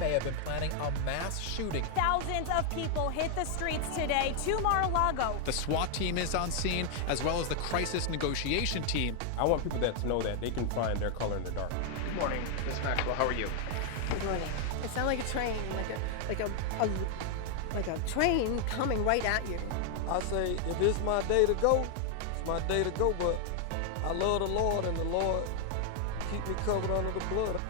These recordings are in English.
may have been planning a mass shooting. Thousands of people hit the streets today to Mar-a-Lago. The SWAT team is on scene, as well as the crisis negotiation team. I want people to know that they can find their color in the dark. Good morning, Ms. Maxwell. How are you? Good morning. It sounds like a train, like a train coming right at you. I say, if it's my day to go, it's my day to go, but I love the Lord, and the Lord keep me covered under the blood.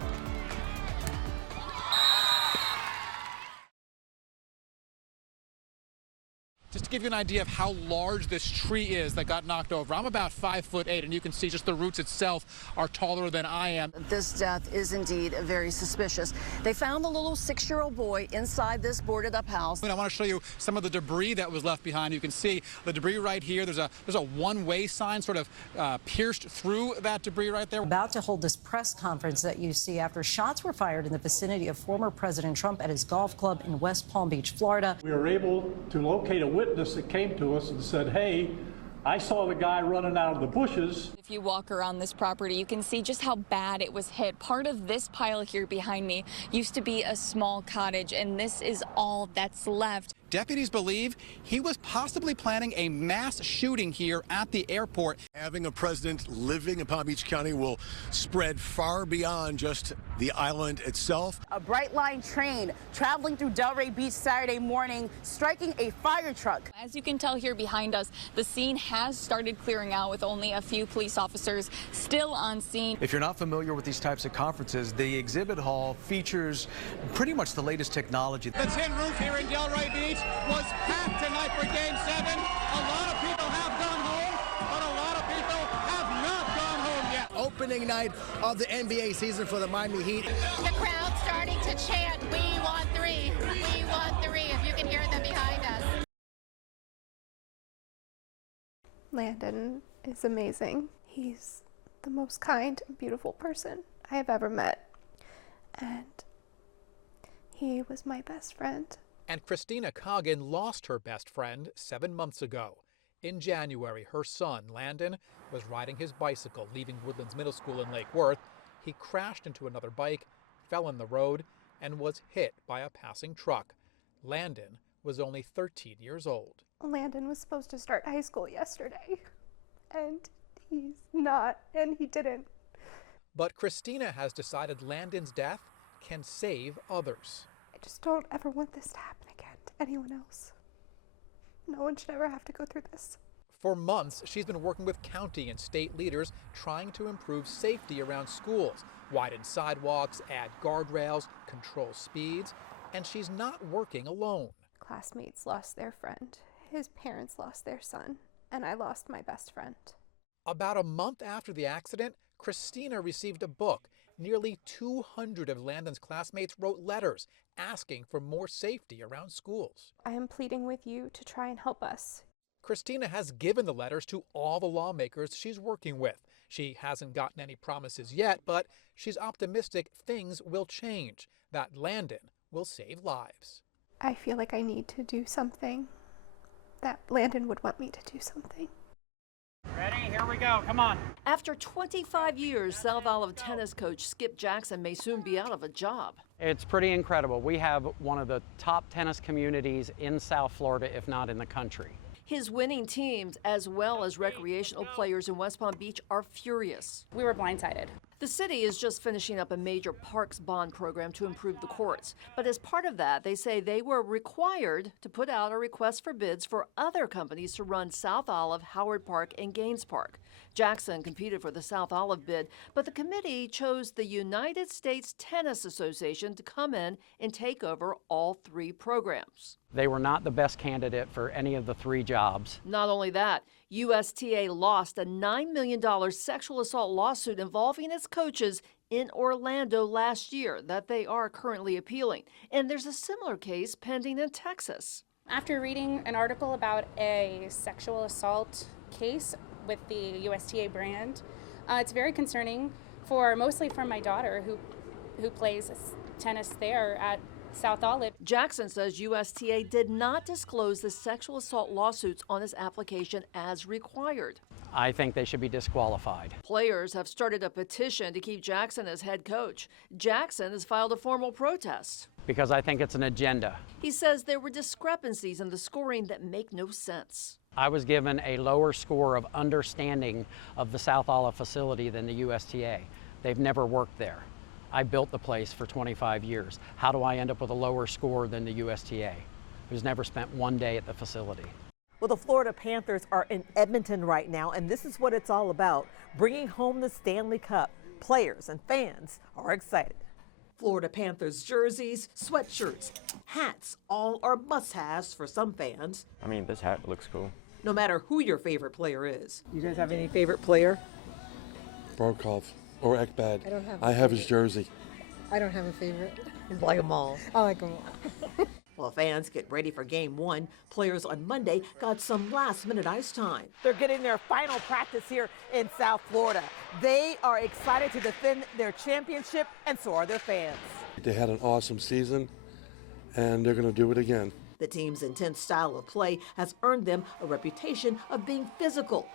Just to give you an idea of how large this tree is that got knocked over, I'm about 5'8", and you can see just the roots itself are taller than I am. This death is indeed very suspicious. They found the little 6-year-old boy inside this boarded up house. I want to show you some of the debris that was left behind. You can see the debris right here. There's a one-way sign sort of pierced through that debris right there. About to hold this press conference that you see after shots were fired in the vicinity of former President Trump at his golf club in West Palm Beach, Florida. We were able to locate a witness that came to us and said, hey, I saw the guy running out of the bushes. If you walk around this property, you can see just how bad it was hit. Part of this pile here behind me used to be a small cottage, and this is all that's left. Deputies believe he was possibly planning a mass shooting here at the airport. Having a president living in Palm Beach County will spread far beyond just the island itself. A bright line train traveling through Delray Beach Saturday morning, striking a fire truck. As you can tell here behind us, the scene has started clearing out with only a few police officers still on scene. If you're not familiar with these types of conferences, the exhibit hall features pretty much the latest technology. The tin roof here in Delray Beach was packed tonight for Game 7. A lot of people have gone home, but a lot of people have not gone home yet. Opening night of the NBA season for the Miami Heat. The crowd starting to chant, "We want three, we want three," if you can hear them behind us. Landon is amazing. He's the most kind and beautiful person I have ever met. And he was my best friend. And Christina Coggin lost her best friend 7 months ago. In January, her son, Landon, was riding his bicycle leaving Woodlands Middle School in Lake Worth. He crashed into another bike, fell in the road, and was hit by a passing truck. Landon was only 13 years old. Landon was supposed to start high school yesterday, and he's not, and he didn't. But Christina has decided Landon's death can save others. I just don't ever want this to happen again to anyone else. No one should ever have to go through this. For months, she's been working with county and state leaders trying to improve safety around schools, widen sidewalks, add guardrails, control speeds, and she's not working alone. Classmates lost their friend, his parents lost their son, and I lost my best friend. About a month after the accident, Christina received a book. Nearly 200 of Landon's classmates wrote letters asking for more safety around schools. I am pleading with you to try and help us. Christina has given the letters to all the lawmakers she's working with. She hasn't gotten any promises yet, but she's optimistic things will change, that Landon will save lives. I feel like I need to do something, that Landon would want me to do something. Ready? Here we go. Come on. After 25 years, South Olive tennis coach Skip Jackson may soon be out of a job. It's pretty incredible. We have one of the top tennis communities in South Florida, if not in the country. His winning teams, as well as recreational players in West Palm Beach, are furious. We were blindsided. The city is just finishing up a major parks bond program to improve the courts. But as part of that, they say they were required to put out a request for bids for other companies to run South Olive, Howard Park, and Gaines Park. Jackson competed for the South Olive bid, but the committee chose the United States Tennis Association to come in and take over all three programs. They were not the best candidate for any of the three jobs. Not only that, USTA lost a $9 million sexual assault lawsuit involving its coaches in Orlando last year that they are currently appealing. And there's a similar case pending in Texas. After reading an article about a sexual assault case with the USTA brand, it's very concerning mostly for my daughter who plays tennis there at South Olive. Jackson says USTA did not disclose the sexual assault lawsuits on his application as required. I think they should be disqualified. Players have started a petition to keep Jackson as head coach. Jackson has filed a formal protest. because I think it's an agenda. He says there were discrepancies in the scoring that make no sense. I was given a lower score of understanding of the South Olive facility than the USTA. They've never worked there. I built the place for 25 years. How do I end up with a lower score than the USTA, who's never spent one day at the facility? Well, the Florida Panthers are in Edmonton right now, and this is what it's all about, bringing home the Stanley Cup. Players and fans are excited. Florida Panthers jerseys, sweatshirts, hats, all are must-haves for some fans. I mean, this hat looks cool. No matter who your favorite player is. You guys have any favorite player? Barkov or Ekblad. I have his jersey. I don't have a favorite. You like them all. I like them all. While fans get ready for Game 1, players on Monday got some last-minute ice time. They're getting their final practice here in South Florida. They are excited to defend their championship, and so are their fans. They had an awesome season, and they're going to do it again. The team's intense style of play has earned them a reputation of being physical,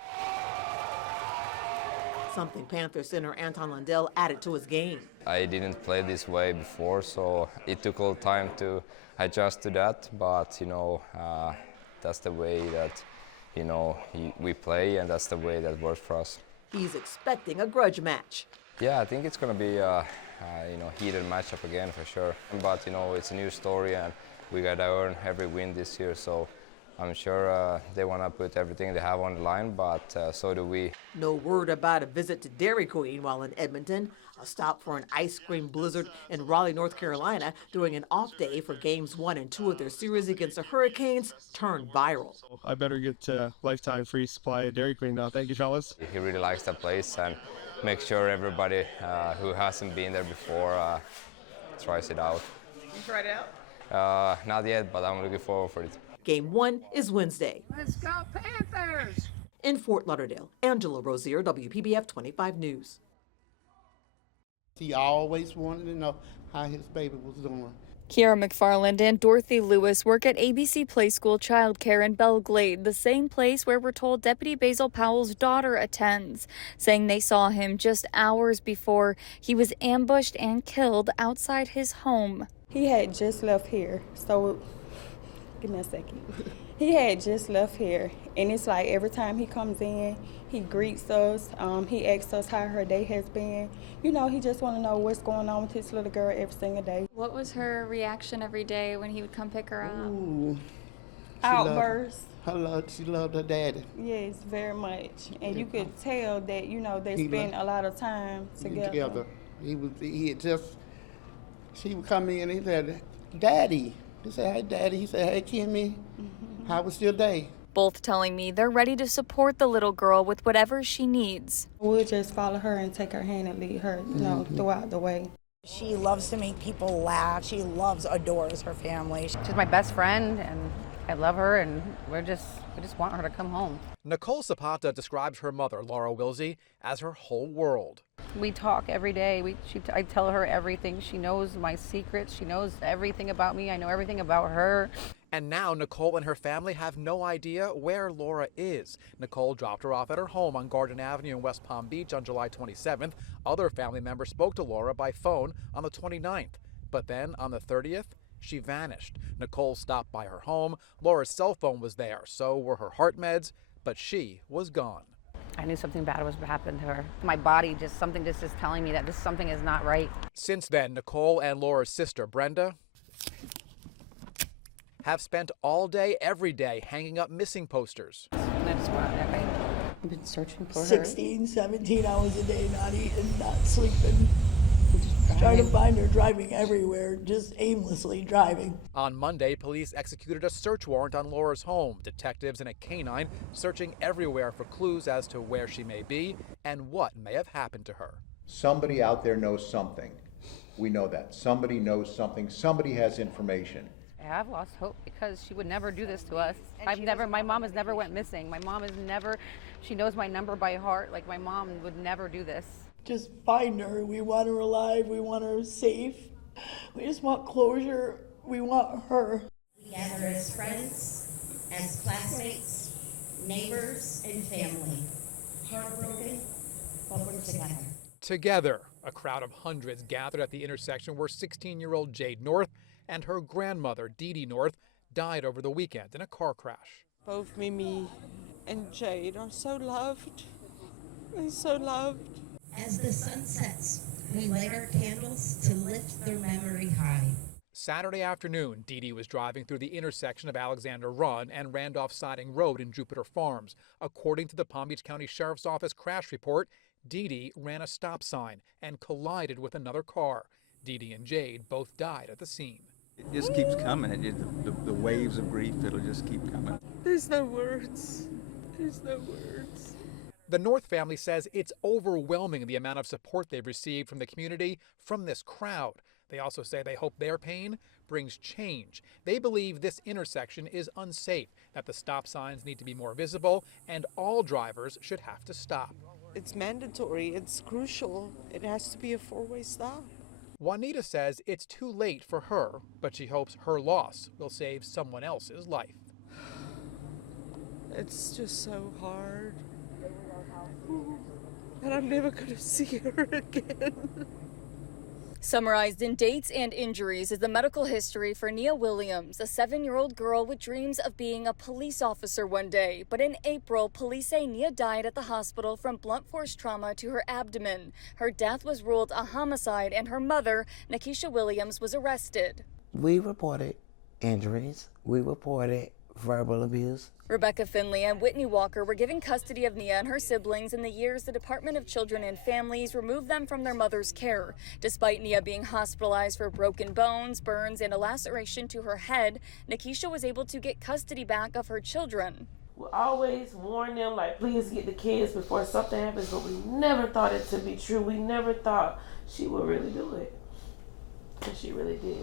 something Panther center Anton Lundell added to his game. I didn't play this way before, so it took a little time to adjust to that, but that's the way that we play, and that's the way that works for us. He's expecting a grudge match. Yeah, I think it's going to be a heated matchup again for sure, but it's a new story and we got to earn every win this year, so I'm sure they want to put everything they have on the line, but so do we. No word about a visit to Dairy Queen while in Edmonton, a stop for an ice cream blizzard in Raleigh, North Carolina during an off day for Games 1 and 2 of their series against the Hurricanes turned viral. I better get lifetime free supply at Dairy Queen now. Thank you, fellas. He really likes that place and make sure everybody who hasn't been there before tries it out. You tried it out? Not yet, but I'm looking forward for it. Game 1 is Wednesday. Let's go Panthers! In Fort Lauderdale, Angela Rozier, WPBF 25 News. He always wanted to know how his baby was doing. Kiara McFarland and Dorothy Lewis work at ABC Play School Childcare in Belle Glade, the same place where we're told Deputy Basil Powell's daughter attends, saying they saw him just hours before he was ambushed and killed outside his home. He had just left here, so give me a second. He had just left here, and it's like every time he comes in, he greets us. He asks us how her day has been. He just want to know what's going on with his little girl every single day. What was her reaction every day when he would come pick her up? Ooh, Outbursts. She loved her daddy. Yes, very much. And you could tell that, they spend a lot of time together. She would come in and he said, Daddy. He said, hey, Daddy. He said, hey, Kimmy, how was your day? Both telling me they're ready to support the little girl with whatever she needs. We'll just follow her and take her hand and lead her, throughout the way. She loves to make people laugh. She adores her family. She's my best friend, and I love her, and we just want her to come home. Nicole Zapata describes her mother, Laura Wilsey, as her whole world. We talk every day. I tell her everything. She knows my secrets. She knows everything about me. I know everything about her. And now Nicole and her family have no idea where Laura is. Nicole dropped her off at her home on Garden Avenue in West Palm Beach on July 27th. Other family members spoke to Laura by phone on the 29th. But then on the 30th, she vanished. Nicole stopped by her home. Laura's cell phone was there, so were her heart meds, but she was gone. I knew something bad was happening to her. My body something is telling me that something is not right. Since then, Nicole and Laura's sister, Brenda, have spent all day, every day, hanging up missing posters. I've been searching for her. 16, 17 hours a day, not eating, not sleeping. Trying to find her, driving everywhere, just aimlessly driving. On Monday, police executed a search warrant on Laura's home. Detectives and a canine searching everywhere for clues as to where she may be and what may have happened to her. Somebody out there knows something. We know that. Somebody knows something. Somebody has information. I've lost hope because she would never do this to us. My mom has never went missing. My mom she knows my number by heart. Like, my mom would never do this. Just find her. We want her alive. We want her safe. We just want closure. We want her. We gather as friends, as classmates, neighbors, and family. Heartbroken, but we're together. Together, a crowd of hundreds gathered at the intersection where 16-year-old Jade North and her grandmother, Dee Dee North, died over the weekend in a car crash. Both Mimi and Jade are so loved. They're so loved. As the sun sets, we light our candles to lift their memory high. Saturday afternoon, Dee Dee was driving through the intersection of Alexander Run and Randolph Siding Road in Jupiter Farms. According to the Palm Beach County Sheriff's Office crash report, Dee Dee ran a stop sign and collided with another car. Dee Dee and Jade both died at the scene. It just keeps coming. The waves of grief, it'll just keep coming. There's no words. There's no words. The North family says it's overwhelming the amount of support they've received from the community from this crowd. They also say they hope their pain brings change. They believe this intersection is unsafe, that the stop signs need to be more visible, and all drivers should have to stop. It's mandatory. It's crucial. It has to be a four-way stop. Juanita says it's too late for her, but she hopes her loss will save someone else's life. It's just so hard. And I'm never going to see her again. Summarized in dates and injuries is the medical history for Nia Williams, a 7-year-old girl with dreams of being a police officer one day. But in April, police say Nia died at the hospital from blunt force trauma to her abdomen. Her death was ruled a homicide, and her mother, Nakisha Williams, was arrested. We reported injuries. We reported verbal abuse. Rebecca Finley and Whitney Walker were given custody of Nia and her siblings in the years the Department of Children and Families removed them from their mother's care. Despite Nia being hospitalized for broken bones, burns, and a laceration to her head, Nakisha was able to get custody back of her children. We always warn them, like, please get the kids before something happens, but we never thought it to be true. We never thought she would really do it. And she really did.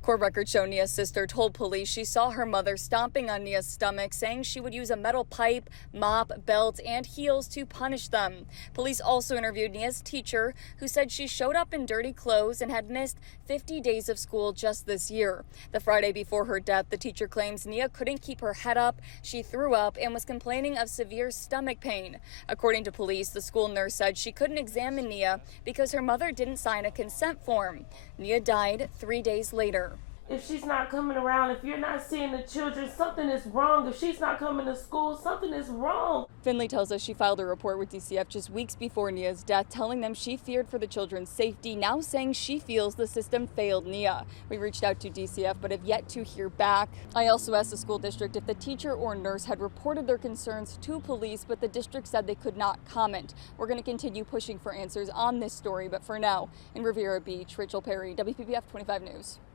Court records show Nia's sister told police she saw her mother stomping on Nia's stomach, saying she would use a metal pipe, mop, belt, and heels to punish them. Police also interviewed Nia's teacher, who said she showed up in dirty clothes and had missed 50 days of school just this year. The Friday before her death, the teacher claims Nia couldn't keep her head up, she threw up, and was complaining of severe stomach pain. According to police, the school nurse said she couldn't examine Nia because her mother didn't sign a consent form. Nia died 3 days later. If she's not coming around, if you're not seeing the children, something is wrong. If she's not coming to school, something is wrong. Finley tells us she filed a report with DCF just weeks before Nia's death, telling them she feared for the children's safety, now saying she feels the system failed Nia. We reached out to DCF but have yet to hear back. I also asked the school district if the teacher or nurse had reported their concerns to police, but the district said they could not comment. We're going to continue pushing for answers on this story, but for now, in Riviera Beach, Rachel Perry, WPBF 25 News.